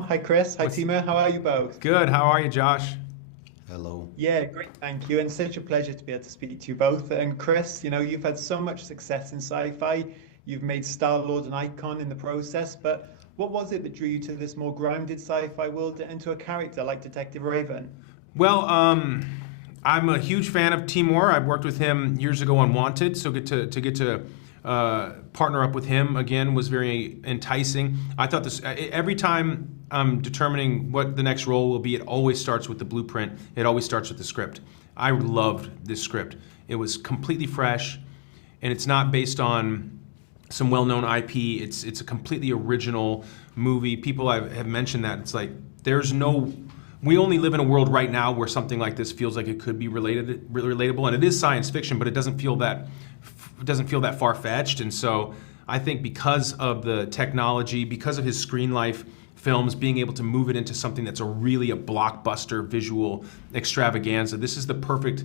Hi Chris, hi What's Timur, how are you both? good? How are you, Josh? Hello. Yeah, great, thank you. And such a pleasure to be able to speak to you both. And Chris, you've had so much success in sci-fi. You've made Star-Lord an icon in the process, but what was it that drew you to this more grounded sci-fi world and to a character like Detective Raven? Well, I'm a huge fan of Timur. I've worked with him years ago on Wanted, so get to partner up with him again was very enticing. I thought this every time I'm determining what the next role will be, it always starts with the blueprint. It always starts with the script. I loved this script. It was completely fresh, and it's not based on some well-known IP. It's a completely original movie. People have mentioned that. It's like there's no. We only live in a world right now where something like this feels like it could be relatable, and it is science fiction, but it doesn't feel that far-fetched. And so I think because of the technology, because of his screen life films, being able to move it into something that's a blockbuster visual extravaganza, this is the perfect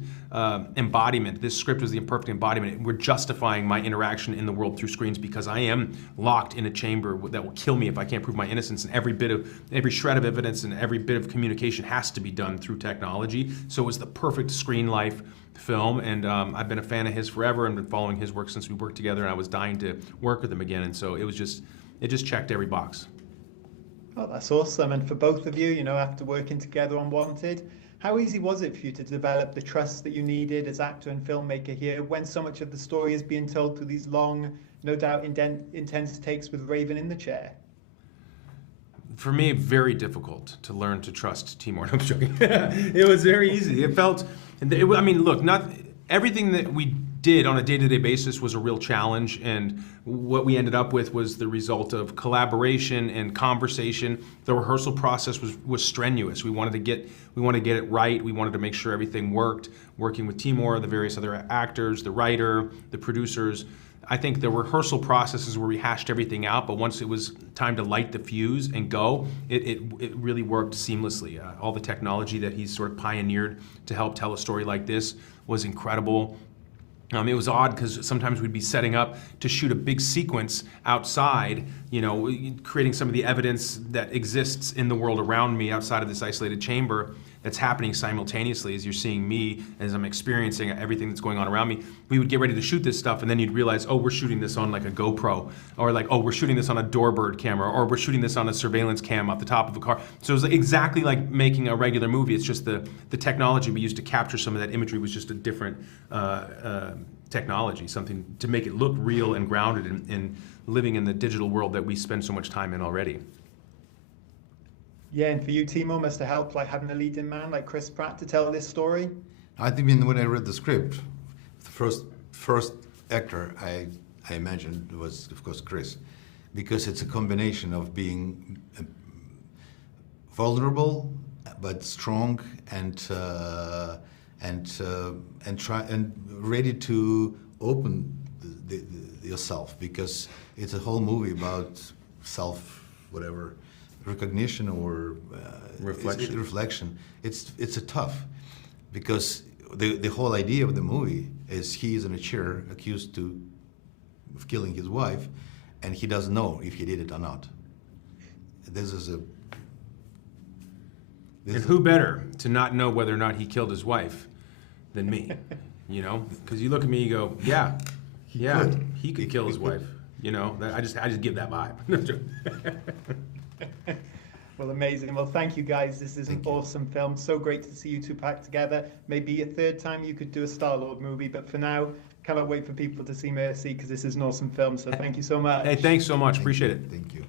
embodiment. This script was the perfect embodiment. We're justifying my interaction in the world through screens because I am locked in a chamber that will kill me if I can't prove my innocence, and every shred of evidence and every bit of communication has to be done through technology. So it was the perfect screen life film, and I've been a fan of his forever and been following his work since we worked together, and I was dying to work with him again, and so it just checked every box. Oh, that's awesome. And for both of you, after working together on Wanted, how easy was it for you to develop the trust that you needed as actor and filmmaker here when so much of the story is being told through these long, no doubt intense takes with Raven in the chair? For me, very difficult to learn to trust Timur. No, I'm joking. It was very easy. I mean, look, not everything that we did on a day-to-day basis was a real challenge, and what we ended up with was the result of collaboration and conversation. The rehearsal process was strenuous. We wanted to get it right. We wanted to make sure everything worked. Working with Timur, the various other actors, the writer, the producers. I think the rehearsal process is where we hashed everything out, but once it was time to light the fuse and go, it really worked seamlessly. All the technology that he's sort of pioneered to help tell a story like this was incredible. It was odd because sometimes we'd be setting up to shoot a big sequence outside, creating some of the evidence that exists in the world around me outside of this isolated chamber that's happening simultaneously as you're seeing me, as I'm experiencing everything that's going on around me. We would get ready to shoot this stuff, and then you'd realize, oh, we're shooting this on like a GoPro, or like, oh, we're shooting this on a doorbird camera, or we're shooting this on a surveillance cam off the top of a car. So it was exactly like making a regular movie. It's just the technology we used to capture some of that imagery was just a different technology, something to make it look real and grounded in living in the digital world that we spend so much time in already. Yeah, and for you, Timo, must have helped like having a leading man like Chris Pratt to tell this story. I think when I read the script, the first actor I imagined was, of course, Chris, because it's a combination of being vulnerable but strong and ready to open yourself, because it's a whole movie about self, whatever, recognition or reflection. It's a tough, because the whole idea of the movie is he is in a chair accused of killing his wife, and he doesn't know if he did it or not. And who better to not know whether or not he killed his wife than me? Because you look at me, you go, yeah, he could kill his wife. I just give that vibe. Well, amazing. Well, thank you guys. This is an awesome film. So great to see you two packed together. Maybe a third time you could do a Star-Lord movie, but for now, cannot wait for people to see Mercy because this is an awesome film. So thank you so much. Hey, thanks so much. Appreciate it. Thank you.